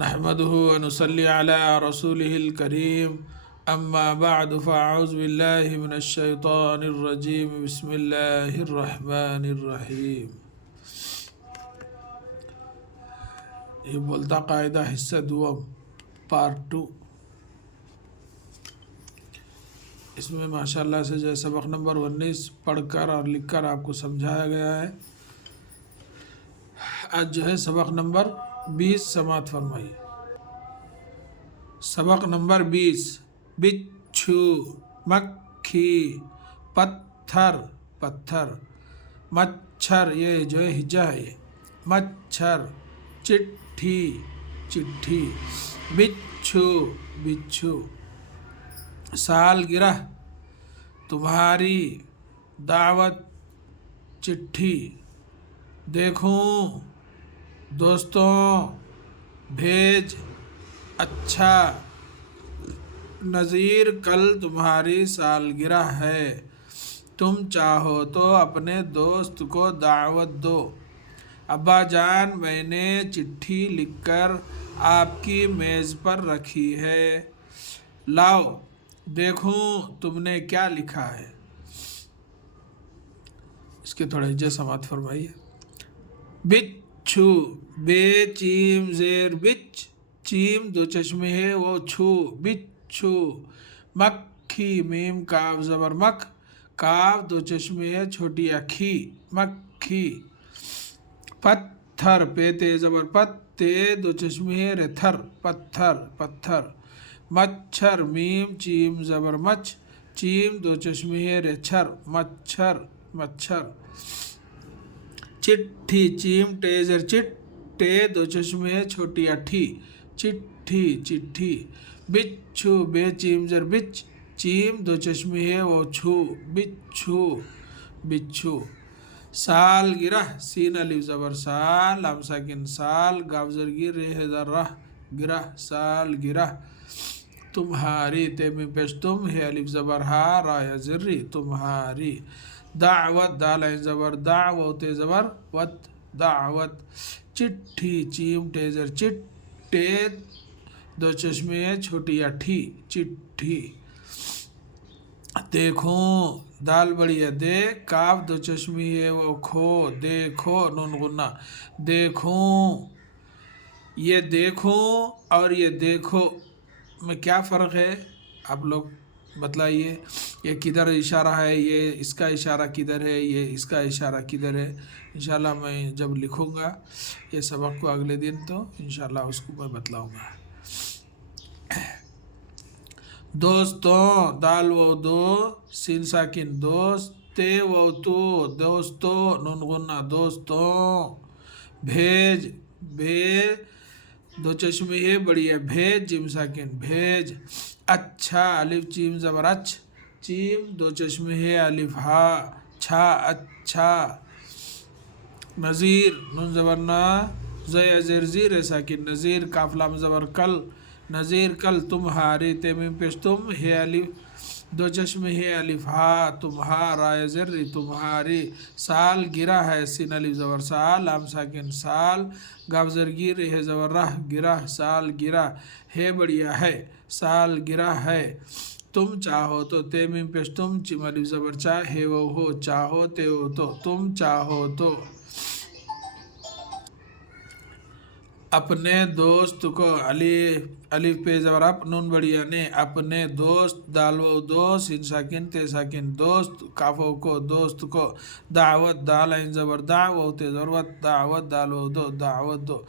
نحمده ونصلي على رسوله الكريم أما بعد فأعوذ بالله من الشيطان الرجيم بسم الله الرحمن الرحيم. یہ بولتا قاعدہ حصہ دوم پارٹ 2. اس میں ماشاءاللہ سے جو سبق نمبر 19 پڑھ کر اور لکھ کر آپ کو سمجھایا گیا ہے. آج جو ہے سبق نمبر 20 سماعت فرمائیے. سبق نمبر 20. بچھو، مکھی، پتھر پتھر، مچھر، یہ جو ہے ہجا ہے، یہ مچھر، چٹھی چٹھی، بچھو بچھو، سالگرہ تمہاری، دعوت چٹھی، دیکھوں دوستوں، بھیج اچھا، نذیر کل تمہاری سالگرہ ہے، تم چاہو تو اپنے دوست کو دعوت دو. ابا جان میں نے چٹھی لکھ کر آپ کی میز پر رکھی ہے، لاؤ دیکھوں تم نے کیا لکھا ہے. اس کے تھوڑا ہجا سماعت فرمائیے. بچھو، بے چیم زیر بچ، چیم دو چشمے ہے وہ چھو، بچھو. مکھی، میم کاف زبر مکھ، کاف دو چشمے ہے چھوٹی اکھی، مکھی. پتھر، پے تے زبر پت، تے دو چشمے ہے رتھر، پتھر پتھر. مچھر، میم چیم زبر مچ، چیم دو چشمے ہے رچھر، مچھر مچھر. چٹھی، چیم ٹے زر چٹ، ٹے دو چشمے ہے چھوٹی اٹھی، چٹھی چٹھی. بچھو، بے چیم زر بچ، چیم دو چشمے ہے وہ چھو، بچھو بچھو. سالگرہ، سین الف زبر سال، لام ساکن سال، گاف زر گیر، ریح زر رہ، گرہ، سالگرہ. تمہاری، تے میں پیش تم، ہے الف زبر ہا، را یا زری، تمہاری. دعوت، دال عین زبر دع، واو تے زبر وت، دعوت. چٹھی، چیم ٹے زر چٹ، ٹے دو چشمے ہے چھوٹی اٹھی، چٹھی. دیکھوں، دال بڑی ہے دے، کاف دو چشمی ہے وہ کھو، دیکھو، نون غنہ، دیکھوں. یہ دیکھوں اور یہ دیکھو میں کیا فرق ہے آپ لوگ بتلائیے. یہ کدھر اشارہ ہے، یہ اس کا اشارہ کدھر ہے، یہ اس کا اشارہ کدھر ہے. انشاءاللہ میں جب لکھوں گا یہ سبق کو اگلے دن تو انشاءاللہ اس کو میں بتلاؤں گا. دوستوں، دال و دو، سین ساکن دوست، تے و تو، دوستو، نون غنہ، دوستوں. بھیج، بے دو چشمے ہے بڑی ہے بھیج، جیم ساکن بھیج. اچھا، الف چیم زبر اچ، چیم دو چشمے ہے الف ہا، چھا اچھا. نذیر، نون زبر نا، زی زیر زیر ساکن نذیر، کاف لام زبر کل، نذیر کل تمہاری، تے میں پیش تم، ہے الف دو چشمے ہے الف ہا، تمہارا یا زری، تمہاری. سال گرہ ہے، سین الف زبر سال، لام ساکن سال، گاف زر گیر، ہے زبر رہ، گرہ، سال گرہ. ہے بڑھیا ہے، سال گرہ ہے. تم چاہو تو، تے میں پیش تم، چیم الف زبر چا، ہے وہ ہو، چاہو تے ہو تو، تم چاہو تو. اپنے دوست کو، الف پہ زبر اپ، نون بڑیا نے، اپنے دوست، دال و دو، سین ساکن تے ساکن دوست، کافو کو، دوست کو. دعوت، دال عین زبر دع، واو تے زبر وت، دعوت، دال و دو، دعوت دو.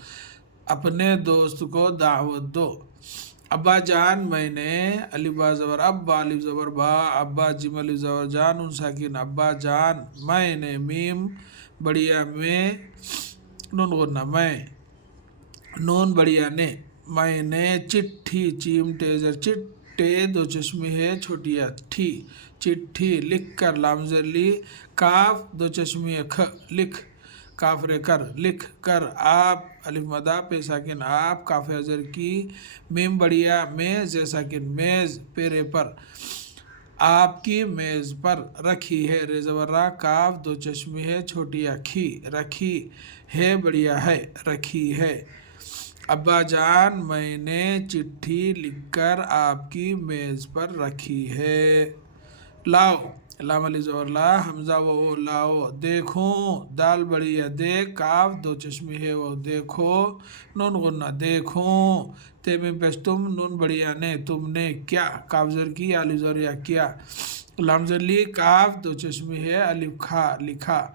اپنے دوست کو دعوت دو. ابا جان میں نے، الف با زبر اب، با الف زبر با، ابا جیم الف زبر جان، نون ساکن ابا جان. میں نے، میم بڑیا میں، نون غنہ میں، نون بڑیا نے، میں نے. چٹھی، چیم ٹے زر چٹ، ٹے دو چشمے ہے چھوٹی اٹھی، چٹھی. لکھ کر، لام زر لی، کاف دو چشمے کھ، لکھ، کاف رے کر، لکھ کر. آپ، الف مدہ پہ ساکن آپ، کاف ازر کی، میم بڑیا میں، زے ساکن میز، پیرے پر، آپ کی میز پر رکھی ہے، رے زبر را، کاف دو چشمے ہے چھوٹی اکھی، رکھی. ہے بڑھیا ہے، رکھی ہے. ابا جان میں نے چٹھی لکھ کر آپ کی میز پر رکھی ہے۔ لاؤ، لام علی زبر لا، حمزہ و لاؤ، دیکھوں، دال بڑی یا دیکھ، کاف دو چشمی ہے وہ دیکھو، نون غنہ دیکھوں، تے میں پیش تم، نون بڑی یا نے، تم نے کیا، کاف زر کی، علی زر یا کیا، لام زر لی، کاف دو چشمی ہے، الف کھا لکھا،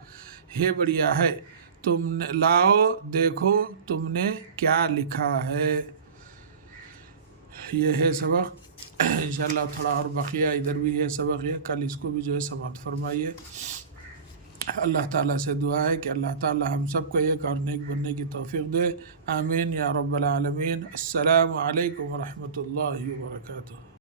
ہے بڑھیا ہے، تم نے لاؤ دیکھو تم نے کیا لکھا ہے۔ یہ ہے سبق، انشاءاللہ تھوڑا اور بقیہ ادھر بھی ہے سبق، یہ کل اس کو بھی جو ہے سماعت فرمائیے۔ اللہ تعالیٰ سے دعا ہے کہ اللہ تعالیٰ ہم سب کو ایک اور نیک بننے کی توفیق دے، آمین یا رب العالمین۔ السلام علیکم ورحمۃ اللہ وبرکاتہ۔